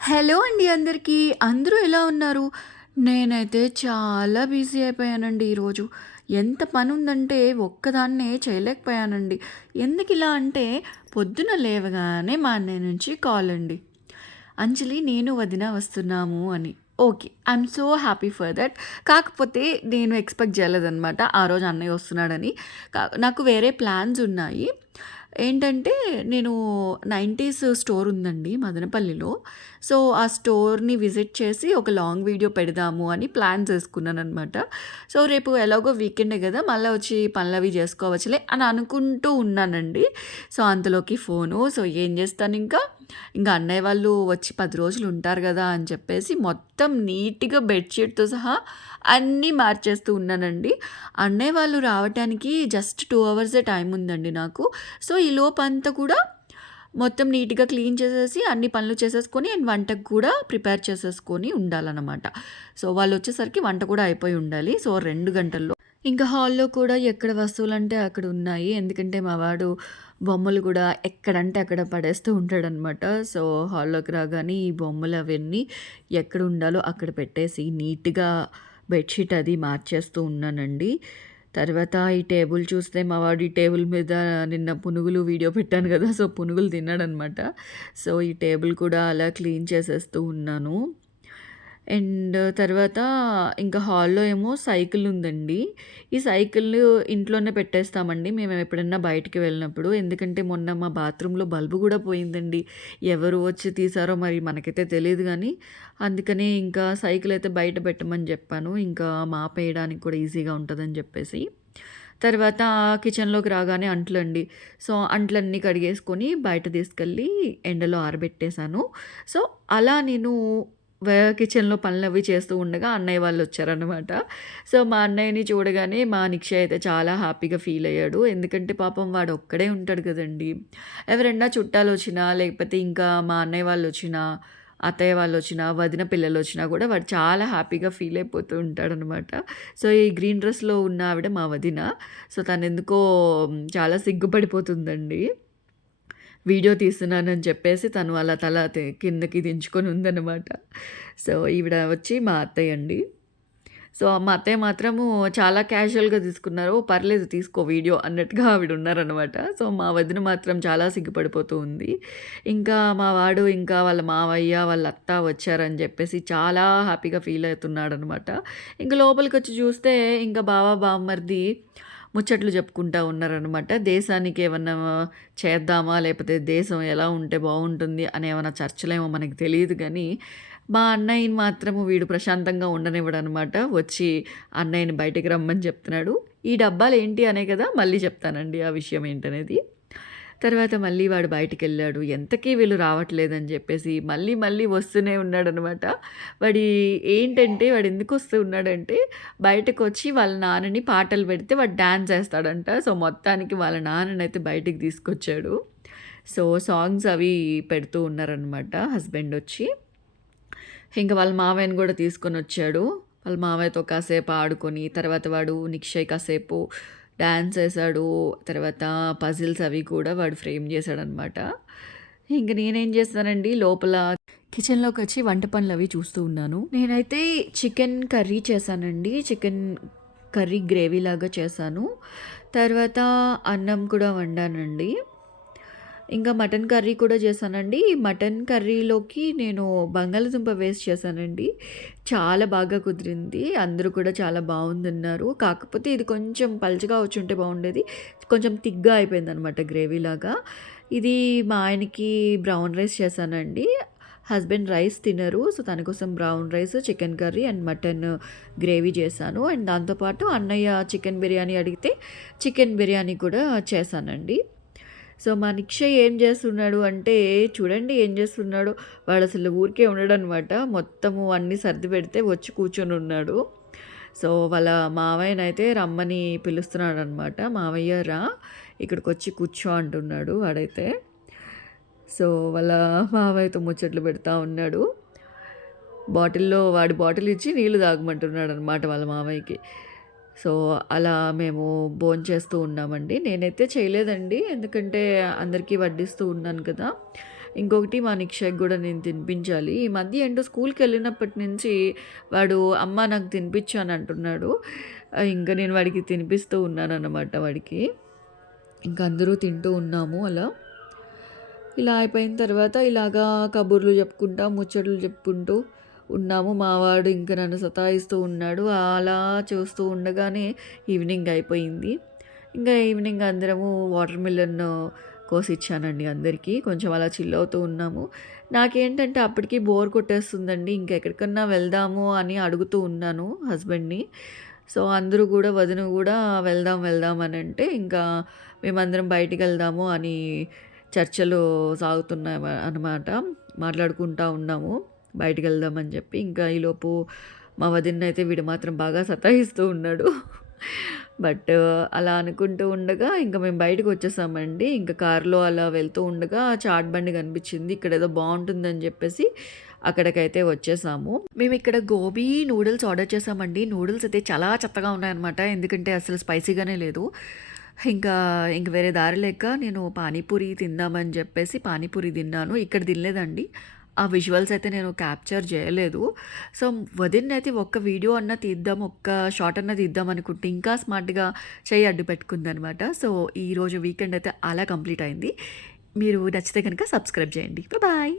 Hello అండి అందరికీ. అందరూ ఎలా ఉన్నారు? నేనైతే చాలా బిజీ అయిపోయానండి ఈరోజు. ఎంత పనుందంటే ఒక్కదాన్నే చేయలేకపోయానండి. ఎందుకిలా అంటే పొద్దున లేవగానే మా అన్నయ్య నుంచి కాల్ అండి. అంజలి నేను వదిన వస్తున్నాము అని. Okay. I'm so happy for that. కాకపోతే నేను ఎక్స్‌పెక్ట్ చేయలేదనమాట ఆ రోజు అన్నయ్య వస్తున్నాడని. నాకు వేరే ప్లాన్స్ ఉన్నాయి. ఏంటంటే నేను 90స్ స్టోర్ ఉందండి మదనపల్లిలో. సో, ఆ స్టోర్‌ని విజిట్ చేసి ఒక లాంగ్ వీడియో పెడదాము అని ప్లాన్ చేసుకున్నాననమాట. సో, రేపు ఎలాగో వీకెండే గదా! మళ్ళా వచ్చి పనులవి జేసుకోవచ్చులే అని అనుకుంటూ ఉన్నానండి. సో, అంతలోకి ఫోను. సో, ఏం జేస్తానింకా, ఇంక అన్నయ్య వాళ్ళు వచ్చి 10 రోజులు ఉంటారు గదా! అని చెప్పేసి మొత్తం నీట్‌గా బెడ్‌షీట్‌తో సహా అన్నీ మార్చేస్తూ ఉన్నానండి. అన్నయ్య వాళ్ళు రావటానికి జస్ట్ 2 అవర్సే టైం ఉందండి నాకు. సో, ఈ లోపంతా కూడా మొత్తం నీట్‌గా క్లీన్ చేసేసి అన్ని పనులు చేసేసుకొని అండ్ వంటకు కూడా ప్రిపేర్ చేసేసుకొని ఉండాలనమాట. సో, వాళ్ళొచ్చేసరికి వంట కూడా అయిపోయి ఉండాలి. సో, 2 గంటల్లో. ఇంకా హాల్‌లో కూడా ఎక్కడ వస్తువులంటే అక్కడ ఉన్నాయి. ఎందుకంటే మా వాడు బొమ్మలు గూడా ఎక్కడంటే అక్కడ పడేస్తూ ఉంటాడనమాట. సో, హాల్‌లోకి రాగానే ఈ బొమ్మలు అవన్నీ ఎక్కడ ఉండాలో అక్కడ పెట్టేసి నీట్‌గా బెడ్‌షీట్ అది మార్చేస్తూ ఉన్నానండి. తర్వాత ఈ టేబుల్ చూస్తే మా వాడు ఈ టేబుల్ మీద నిన్న పునుగులు వీడియో పెట్టాను గదా! సో, పునుగులు తిన్నాడనమాట. సో, ఈ టేబుల్ కూడా అలా క్లీన్ చేసేస్తూ ఉన్నాను. అండ్ తర్వాత ఇంకా హాల్‌లో ఏమో సైకిల్ ఉందండి. ఈ సైకిల్ ఇంట్లోనే పెట్టేస్తామండి మేము ఎప్పుడన్నా బయటికి వెళ్ళినప్పుడు. ఎందుకంటే మొన్న మా బాత్రూమ్‌లో బల్బు గూడా పోయిందండి. ఎవరు వచ్చి తీశారో మరి మనకైతే తెలీదు గానీ, అందుకనే ఇంకా సైకిల్ అయితే బయట పెట్టమని జెప్పాను. ఇంకా మాపేయడానికి కూడా ఈజీగా ఉంటదని జెప్పేసి. తర్వాత కిచెన్‌లోకి రాగానే అంట్లండి. సో, అంట్లన్నీ కడిగేసుకొని బయట తీసుకెళ్ళి ఎండలో ఆరబెట్టేశాను. సో, అలా నేను కిచెన్‌లో పనులవి చేస్తూ ఉండగా అన్నయ్య వాళ్ళొచ్చారనమాట. సో, మా అన్నయ్యని చూడగానే మా నిక్షయ్ అయితే చాలా హ్యాపీగా ఫీలయ్యాడు. ఎందుకంటే పాపం వాడొక్కడే ఉంటాడు కదండీ. ఎవరైనా చుట్టాలొచ్చినా, లేకపోతే ఇంకా మా అన్నయ్య వాళ్ళొచ్చినా, అత్తయ్య వాళ్ళొచ్చినా, వదిన పిల్లలొచ్చినా కూడా వాడు చాలా హ్యాపీగా ఫీలయిపోతూ ఉంటాడనమాట. సో, ఈ గ్రీన్ డ్రెస్‌లో ఉన్న ఆవిడ మా వదిన. సో, తనెందుకో చాలా సిగ్గుపడిపోతుందండి. వీడియో తీస్తున్నానని చెప్పేసి తను అలా తల కిందకి దించుకొని ఉందనమాట. సో, ఈవిడ వచ్చి మా అత్తయ్య అండి. సో, మా అత్తయ్య మాత్రము చాలా క్యాజువల్‌గా తీసుకున్నారు. పర్లేదు తీసుకో వీడియో అన్నట్టుగా ఆవిడ ఉన్నారనమాట. సో, మా వదిన మాత్రం చాలా సిగ్గుపడిపోతూ ఉంది. ఇంకా మా వాడు ఇంకా వాళ్ళ మావయ్య, వాళ్ళ అత్త వచ్చారని చెప్పేసి చాలా హ్యాపీగా ఫీల్ అవుతున్నాడనమాట. ఇంక లోపలికొచ్చి చూస్తే ఇంకా బావ, బావమరిది ముచ్చట్లు చెప్పుకుంటా ఉన్నారనమాట. దేశానికి ఏమన్నా చేద్దామా? లేకపోతే దేశం ఎలా ఉంటే బావుంటుంది అని ఏమన్నా చర్చలేమో మనకు తెలీదు గానీ, మా అన్నయ్యని మాత్రము వీడు ప్రశాంతంగా ఉండనివ్వడనమాట. వచ్చి అన్నయ్యని బయటికి రమ్మని చెప్తున్నాడు. ఈ డబ్బాలేంటి అనే కదా! మళ్ళీ చెప్తానండి ఆ విషయం ఏంటనేది. తర్వాత మళ్ళీ వాడు బయటికెళ్ళాడు. ఎంతకీ వీళ్ళు రావట్లేదని జెప్పేసి మళ్ళీ మళ్ళీ వస్తూనే ఉన్నాడనమాట. వాడి ఏంటంటే వాడెందుకొస్తూ ఉన్నాడంటే బయటకొచ్చి వాళ్ళ నాన్నని పాటలు పెడితే వాడు డాన్స్ ఏస్తాడంట. సో, మొత్తానికి వాళ్ళ నాన్ననైతే బయటికి తీసుకొచ్చాడు. సో, సాంగ్స్ అవి పెడుతూ ఉన్నారనమాట హస్బెండొచ్చి. ఇంక వాళ్ళ మావయ్యని గూడా తీసుకొనొచ్చాడు. వాళ్ళ మావయ్యతో కాసేపు ఆడుకొని, తర్వాత వాడు నిక్షయ్ కాసేపు డాన్స్ ఏసాడు. తర్వాత పజిల్స్ అవి కూడా వాడు ఫ్రేమ్ జేశాడనమాట. ఇంక నేనేం చేశానండి లోపల కిచెన్‌లోకొచ్చి వంట పనులవి చూస్తూ ఉన్నాను. నేనైతే చికెన్ కర్రీ చేశానండి. చికెన్ కర్రీ గ్రేవీలాగా చేశాను. తర్వాత అన్నం కూడా వండానండి. ఇంకా మటన్ కర్రీ కూడా చేశానండి. ఈ మటన్ కర్రీలోకి నేను బంగాళదుంప వేసి చేశానండి. చాలా బాగా కుదిరింది. అందరూ కూడా చాలా బావుందన్నారు. కాకపోతే ఇది కొంచెం పలుచగా వచ్చుంటే బావుండేది. కొంచెం థిక్‌గా అయిపోయిందనమాట గ్రేవీలాగా. ఇది మా ఆయనకి బ్రౌన్ రైస్ చేశానండి. హస్బెండ్ రైస్ తినరు. సో, తన కోసం brown rice, chicken curry and mutton gravy చేశాను. అండ్ దాంతో పాటు అన్నయ్య చికెన్ బిర్యానీ అడిగితే చికెన్ బిర్యానీ కూడా చేశానండి. సో, మా నిక్షయ్ ఏం చేస్తున్నాడు అంటే, చూడండి ఏం చేస్తున్నాడో. వాడసలు ఊరికే ఉండడనమాట. మొత్తము అన్నీ సర్ది పెడితే వచ్చి కూర్చొనున్నాడు. సో, వాళ్ళ మావయ్యనైతే రమ్మని పిలుస్తున్నాడనమాట. "మావయ్య రా, ఇక్కడికొచ్చి కూర్చో" అంటున్నాడు వాడైతే. సో, వాళ్ళ మావయ్యతో ముచ్చట్లు పెడతా ఉన్నాడు. వాడి బాటిల్ ఇచ్చి నీళ్లు తాగమంటున్నాడనమాట వాళ్ళ మావయ్యకి. సో, అలా మేము భోంచేస్తూ ఉన్నామండి. నేనైతే చేయలేదండి. ఎందుకంటే అందరికీ వడ్డిస్తూ ఉన్నాను కదా! ఇంకొకటి మా నిక్షయ్‌కి గూడా నేను తినిపించాలి. ఈ మధ్య ఏంటో స్కూల్‌కెళ్ళినప్పటి నుంచి వాడు అమ్మ నాకు తినిపించు అని అంటున్నాడు. ఇంక నేను వాడికి తినిపిస్తూ ఉన్నానన్నమాట వాడికి. ఇంక అందరూ తింటూ ఉన్నాము అలా. ఇలా అయిపోయిన తర్వాత ఇలాగా కబుర్లు చెప్పుకుంటా, ముచ్చట్లు చెప్పుకుంటూ ఉన్నాము. మా వాడు ఇంక నన్ను సతాయిస్తూ ఉన్నాడు. అలా చూస్తూ ఉండగానే ఈవినింగ్ అయిపోయింది. ఇంకా ఈవినింగ్ అందరము వాటర్ మిలన్ కోసిచ్చానండి అందరికీ. కొంచెం అలా చిల్ అవుతూ ఉన్నాము. నాకేంటంటే అప్పటికి బోర్ కొట్టేస్తుందండి. ఇంకెక్కడికన్నా వెళ్దాము అని అడుగుతూ ఉన్నాను హస్బెండ్‌ని. సో, అందరూ గూడా వదిన గూడా వెళ్దాం, వెళ్దాం అనంటే ఇంకా మేమందరం బయటికెళ్దాము అని చర్చలు సాగుతున్నాయి అనమాట. మాట్లాడుకుంటా ఉన్నాము. బయటికెళ్దామని చెప్పి. ఇంకా ఈలోపు మా వదిననైతే వీడు మాత్రం బాగా సతాయిస్తూ ఉన్నాడు. బట్ అలా అనుకుంటూ ఉండగా ఇంక మేము బయటకొచ్చేసామండి. ఇంక కారులో అలా వెళ్తూ ఉండగా చాట్ బండి కనిపించింది. ఇక్కడేదో బావుంటుందని చెప్పేసి అక్కడికైతే వచ్చేసాము. మేమిక్కడ గోబీ నూడిల్స్ ఆర్డర్ చేసామండి. నూడిల్స్ అయితే చాలా చెత్తగా ఉన్నాయన్నమాట. ఎందుకంటే అసలు స్పైసీగానే లేదు. ఇంకా ఇంక వేరే దారి లేక నేను పానీపూరి తిందామని చెప్పేసి పానీపూరి తిన్నాను. ఇక్కడ తినలేదండి. ఆ విజువల్స్ అయితే నేను క్యాప్చర్ చేయలేదు. సో, వదినైతే ఒక్క వీడియో అన్నా తీద్దాం, ఒక్క షాట్ అన్నా తీద్దాం అనుకుంటే ఇంకా స్మార్ట్‌గా చెయ్యి అడ్డు పెట్టుకుందనమాట. సో, ఈరోజు వీకెండ్ అయితే అలా కంప్లీట్ అయింది. మీరు నచ్చితే గనుక సబ్స్క్రైబ్ చేయండి. బాయ్.